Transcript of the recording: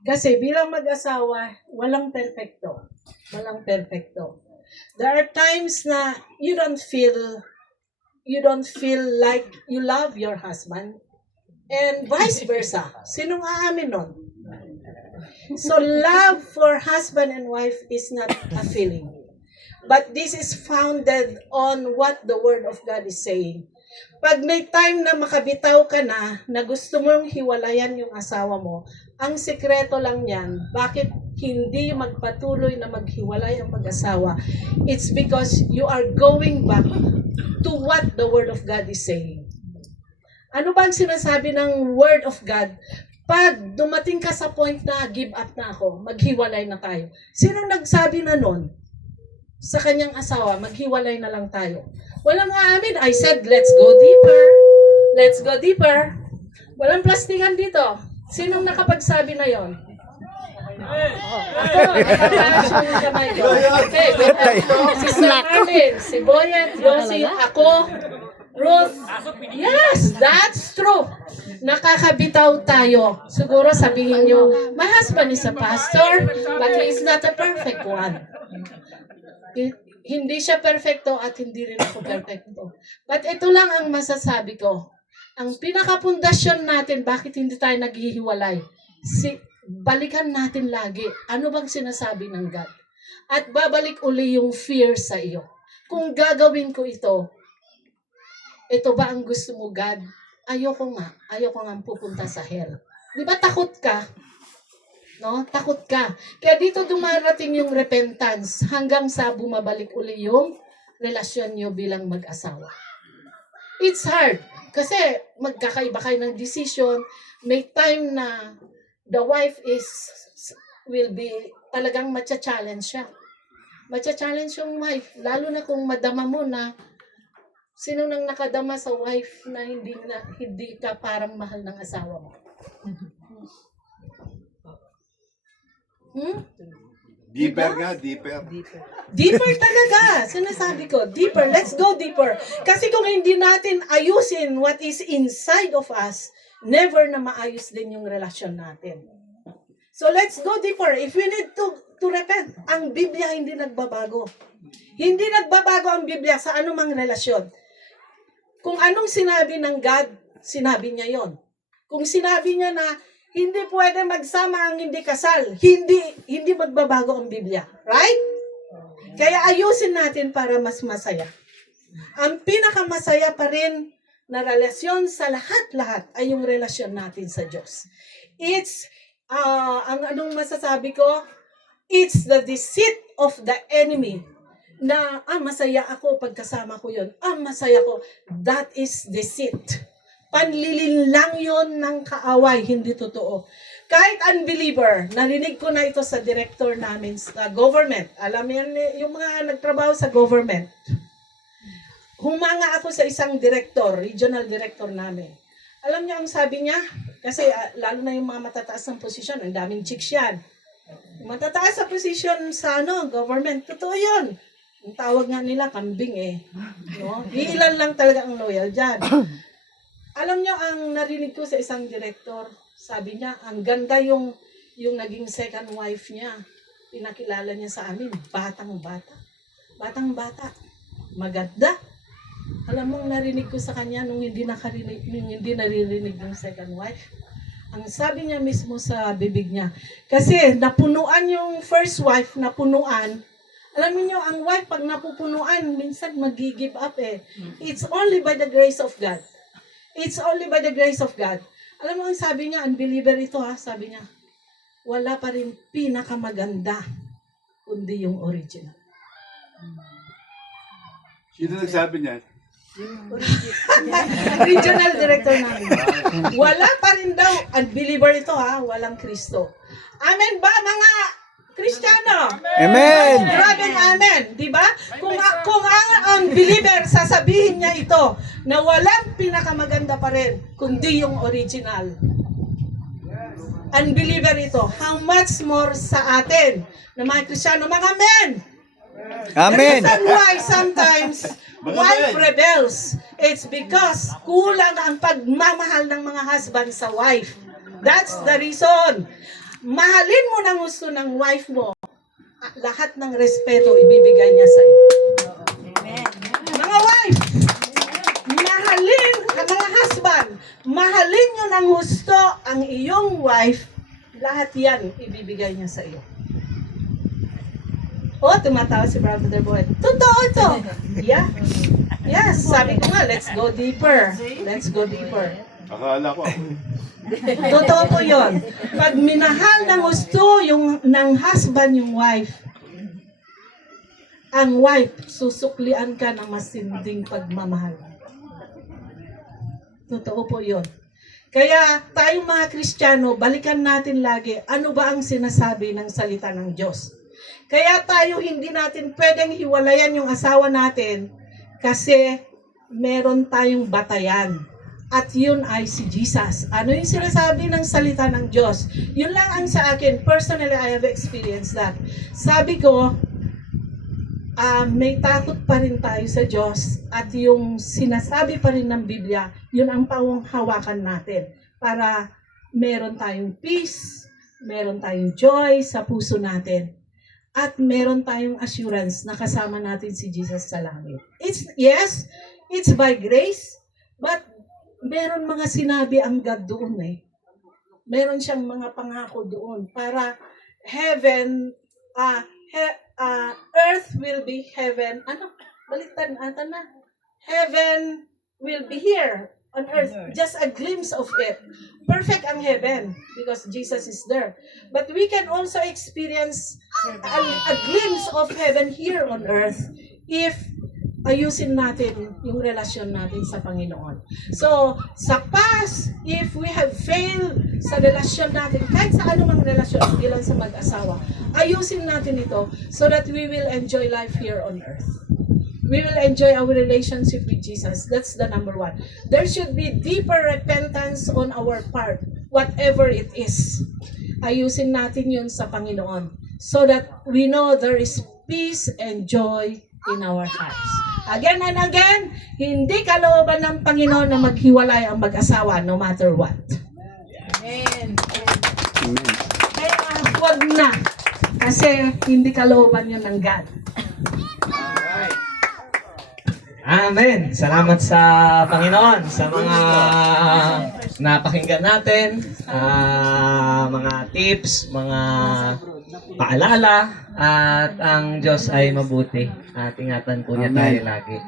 Kasi bilang mag-asawa, walang perfecto. Walang perfecto. There are times na you don't feel like you love your husband and vice versa. Sinong aamin nun? So love for husband and wife is not a feeling. But this is founded on what the Word of God is saying. Pag may time na makabitaw ka na gusto mong hiwalayan yung asawa mo, ang sikreto lang yan, bakit hindi magpatuloy na maghiwalay ang mag-asawa? It's because you are going back to what the Word of God is saying. Ano ba ang sinasabi ng Word of God? Pag dumating ka sa point na give up na ako, maghiwalay na tayo. Sino nagsabi na nun? Sa kanyang asawa, maghiwalay na lang tayo. Walang aamin. I said, let's go deeper. Let's go deeper. Walang plastikan dito. Sinong nakapagsabi na yon? Ako, nakataas yung kamay ko. Okay, si Sir Armin, si Boyet, Yossi, ako, Ruth. Yes, that's true. Nakakabitaw tayo. Siguro sabihin nyo, my husband is a pastor, but he is not a perfect one. Hindi siya perfecto at hindi rin ako perfecto. But ito lang ang masasabi ko. Ang pinakapundasyon natin, bakit hindi tayo naghihiwalay? Balikan natin lagi. Ano bang sinasabi ng God? At babalik uli yung fear sa iyo. Kung gagawin ko ito ba ang gusto mo, God? Ayoko nga pupunta sa hell. Di ba takot ka? No? Takot ka. Kaya dito dumarating yung repentance hanggang sa bumabalik uli yung relasyon nyo bilang mag-asawa. It's hard. Kasi magkakaiba kayo ng decision. May time na the wife will be talagang matcha-challenge siya. Matcha-challenge yung wife. Lalo na kung madama mo na sino nang nakadama sa wife na hindi ka parang mahal ng asawa mo. Deeper nga, deeper. Deeper talaga. Sinasabi ko, deeper. Let's go deeper. Kasi kung hindi natin ayusin what is inside of us, never na maayos din yung relasyon natin. So let's go deeper. If we need to repent, ang Biblia hindi nagbabago. Hindi nagbabago ang Biblia sa anumang relasyon. Kung anong sinabi ng God, sinabi niya yon. Kung sinabi niya na hindi pwede magsama ang hindi kasal, hindi magbabago ang Biblia. Right? Kaya ayusin natin para mas masaya. Ang pinakamasaya pa rin na relasyon sa lahat-lahat ay yung relasyon natin sa Diyos. It's, anong masasabi ko? It's the deceit of the enemy na, masaya ako pagkasama ko yun. Masaya ko. That is deceit. Panlilin lang yon ng kaaway, hindi totoo. Kahit unbeliever, narinig ko na ito sa director namin sa government. Alam yan, yung mga nagtrabaho sa government. Humanga ako sa isang director, regional director namin. Alam niyo ang sabi niya? Kasi lalo na yung mga matataas ng posisyon, ang daming chicks yan. Matataas sa posisyon sa government, totoo yun. Ang tawag nga nila, kambing No? Ilan lang talaga ang loyal dyan. Alam niyo, ang narinig ko sa isang director, sabi niya, ang ganda yung naging second wife niya. Pinakilala niya sa amin, batang-bata. Batang-bata. Maganda. Alam mo, narinig ko sa kanya nung hindi naririnig ng second wife. Ang sabi niya mismo sa bibig niya, kasi napunuan yung first wife, napunuan. Alam niyo, ang wife, pag napupunuan, minsan mag-give up It's only by the grace of God. It's only by the grace of God. Alam mo, ang sabi niya, unbeliever ito sabi niya, wala pa rin pinakamaganda, kundi yung original. Sino nagsabi niya? Regional director namin. Wala pa rin daw, unbeliever ito walang Kristo. Amen ba mga Kristiyano? Amen! Grabe amen, di ba? Kung ang unbeliever sasabihin niya ito na walang pinakamaganda pa rin kundi yung original. Unbeliever ito. How much more sa atin na mga Kristiyano? Mga amen! Amen! The reason why sometimes wife rebels, it's because kulang ang pagmamahal ng mga husband sa wife. That's the reason. Mahalin mo ng gusto ng wife mo. Lahat ng respeto ibibigay niya sa iyo. Mga wife, mahalin, mga husband, mahalin nyo ng gusto ang iyong wife. Lahat yan ibibigay niya sa iyo. Oh, tumatawa si Brother Boy. Totoo ito. Yeah. Yes, sabi ko nga, let's go deeper. Let's go deeper. Akala ko. Totoo po yun. Pag minahal ng gusto yung, ng husband yung wife, ang wife, susuklian ka ng masinding pagmamahal. Totoo po yun. Kaya tayong mga Kristiyano, balikan natin lagi, ano ba ang sinasabi ng salita ng Diyos? Kaya tayo hindi natin pwedeng hiwalayan yung asawa natin kasi meron tayong batayan. At yun ay si Jesus. Ano yung sinasabi ng salita ng Diyos? Yun lang ang sa akin. Personally, I have experienced that. Sabi ko, may takot pa rin tayo sa Diyos at yung sinasabi pa rin ng Biblia, yun ang panghawakan natin para meron tayong peace, meron tayong joy sa puso natin. At meron tayong assurance na kasama natin si Jesus sa langit. It's by grace, but meron mga sinabi ang God doon eh. Meron siyang mga pangako doon para heaven, earth will be heaven. Ano? Baliktad ata na. Heaven will be here on earth. Just a glimpse of it. Perfect ang heaven because Jesus is there. But we can also experience a glimpse of heaven here on earth if ayusin natin yung relasyon natin sa Panginoon. So, sa past, if we have failed sa relasyon natin, kahit sa anumang relasyon, hindi lang sa mag-asawa, ayusin natin ito so that we will enjoy life here on earth. We will enjoy our relationship with Jesus. That's the number one. There should be deeper repentance on our part, whatever it is. Ayusin natin yun sa Panginoon so that we know there is peace and joy in our hearts. Again and again, hindi kalooban ng Panginoon na maghiwalay ang mag-asawa no matter what. Amen. Kaya huwag na. Kasi hindi kalooban yun ng God. Amen. Salamat sa Panginoon sa mga napakinggan natin, mga tips, mga paalala, at ang Diyos ay mabuti at ingatan po niya tayo lagi.